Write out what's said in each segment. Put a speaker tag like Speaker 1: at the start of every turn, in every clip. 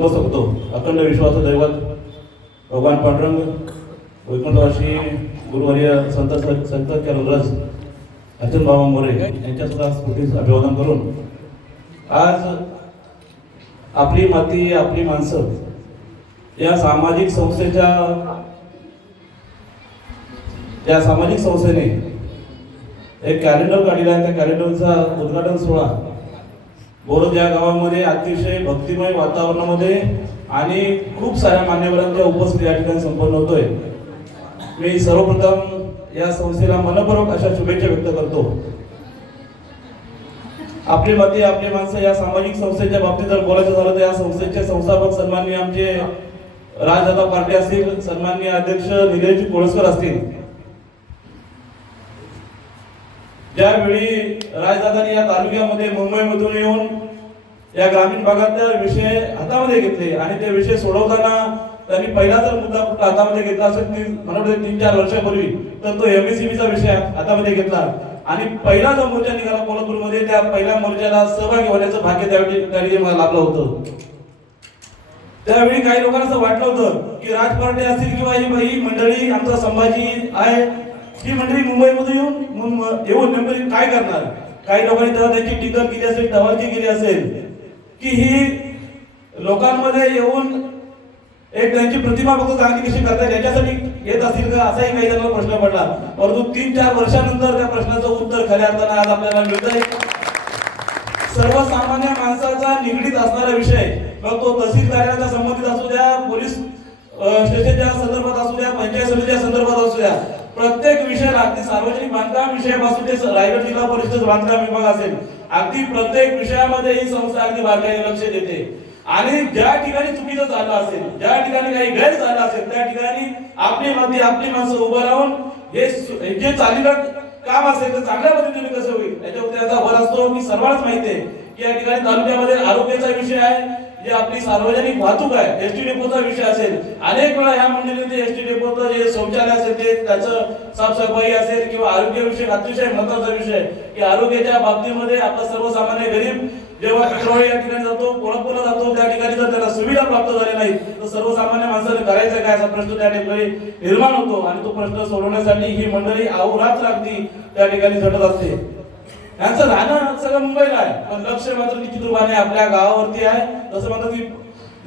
Speaker 1: बसवतो अखंड विश्वास दैवत भगवान पांडुरंग वैकुंठवासी गुरुवर्य संत संत कॅरंद्रज अर्जुन बाबा मोरे यांच्या सुद्धा स्फूर्तीस अभिवादन करून आज आपली माती आपली माणसं या सामाजिक संस्थेच्या या सामाजिक संस्थेने एक कॅलेंडर काढलेला आहे. त्या कॅलेंडरचा उद्घाटन सोहळा बोरद या गावामध्ये अतिशय भक्तिमय वातावरणामध्ये आणि खूप साऱ्या मान्यवरांच्या उपस्थिती या ठिकाणी संपन्न होतोय. मी सर्वप्रथम या संस्थेला मनपूर्वक अशा शुभेच्छा व्यक्त करतो. आपली मते आपली माणसं या सामाजिक संस्थेच्या बाबतीत जर बोलायचं झालं तर या संस्थेचे संस्थापक सन्माननीय आमचे राजदादा पार्टी असतील सन्माननीय अध्यक्ष निलेश कोळसकर असतील. ज्यावेळी राजदादांनी या तालुक्यामध्ये मुंबईमधून येऊन या ग्रामीण भागातल्या विषय हातामध्ये घेतले आणि ते विषय सोडवताना त्यांनी पहिला जर मुद्दा कुठला हातामध्ये घेतला असेल ती मला वाटतं तीन चार वर्षापूर्वी तर तो एमएससीबीचा विषय हातामध्ये घेतला. आणि पहिला जो मोर्चा निघाला कोल्हापूरमध्ये त्या पहिल्या मोर्चाला सहभागी होण्याचं भाग्य त्यावेळी त्यावेळी मला लाभलं होतं. त्यावेळी काही लोकांना असं वाटलं होतं की राजपार्टी असतील किंवा ही ही मंडळी आमचा संभाजी आहे ही मंडळी मुंबईमध्ये येऊन येऊन नेमकं काय करणार? काही लोकांनी तेव्हा त्यांची टीका केली असेल टवालकी केली असेल की ही लोकांमध्ये येऊन एक त्यांची प्रतिमा फक्त चांगली कशी करता याच्यासाठी येत असतील का? असाही काही जणांना प्रश्न पडला. परंतु तीन चार वर्षानंतर त्या प्रश्नाचं उत्तर खऱ्या अर्थानं आज आपल्याला मिळत आहे सर्वसामान्य माणसाचा निगडीत असणारा विषय मग तो तहसील कार्यालयाचा संबंधित असू द्या पोलीस स्टेशनच्या संदर्भात असू द्या पंचायत समितीच्या संदर्भात असू द्या प्रत्येक विषयाला अगदी सार्वजनिक बांधकाम विषयापासून ते रायगड जिल्हा परिषद बांधकाम विभाग असेल अगदी प्रत्येक विषयामध्ये ही संस्था अगदी बारकाईने लक्ष देते. आणि ज्या ठिकाणी चुकीचं झालं असेल ज्या ठिकाणी काही गैर झालं असेल त्या ठिकाणी आपली माती आपली माणसं उभं राहून हे जे चाललेलं काम असेल तर चांगल्या पद्धतीने कसं होईल. याच्यावरती त्याचा भर असतो मी सर्वांनाच माहिती आहे की या ठिकाणी तालुक्यामध्ये आरोग्याचा विषय आहे जे आपली सार्वजनिक वाहतूक आहे एसटी डेपोचा विषय असेल अनेक वेळा ह्या मंडळीमध्ये एसटी डेपोचं जे शौचालय असेल ते त्याचं साफसफाई असेल किंवा आरोग्य विषय अतिशय महत्त्वाचा विषय की आरोग्याच्या बाबतीमध्ये आपला सर्वसामान्य गरीब जेव्हा पेट्रोल या ठिकाणी जातो कोल्हापूरला जातो त्या ठिकाणी जर त्याला सुविधा प्राप्त झाल्या नाही तर सर्वसामान्य माणसाने करायचं काय असा प्रश्न त्या ठिकाणी निर्माण होतो आणि तो प्रश्न सोडवण्यासाठी ही मंडळी आवरात लागती त्या ठिकाणी झटत असते. यांचं राहणं सगळं मुंबईला आहे. पण लक्ष मात्र किती रूपाने आपल्या गावावरती आहे. तसं म्हणतात की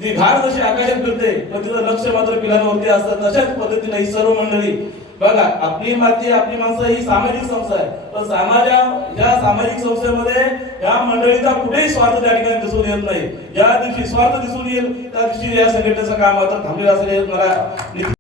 Speaker 1: जी घाट जशी आकाशात फिरते पण तिथं लक्ष मात्र पिलांवरती असतं. तशाच पद्धतीने ही सर्व मंडळी बघा आपली माती आपली माणसं ही सामाजिक संस्था आहे. पण समाजा या सामाजिक संस्थेमध्ये या मंडळीचा कुठेही स्वार्थ त्या ठिकाणी दिसून येत नाही. ज्या दिवशी स्वार्थ दिसून येईल त्या दिवशी या संघटनेचं काम मात्र थांबलेलं असेल मला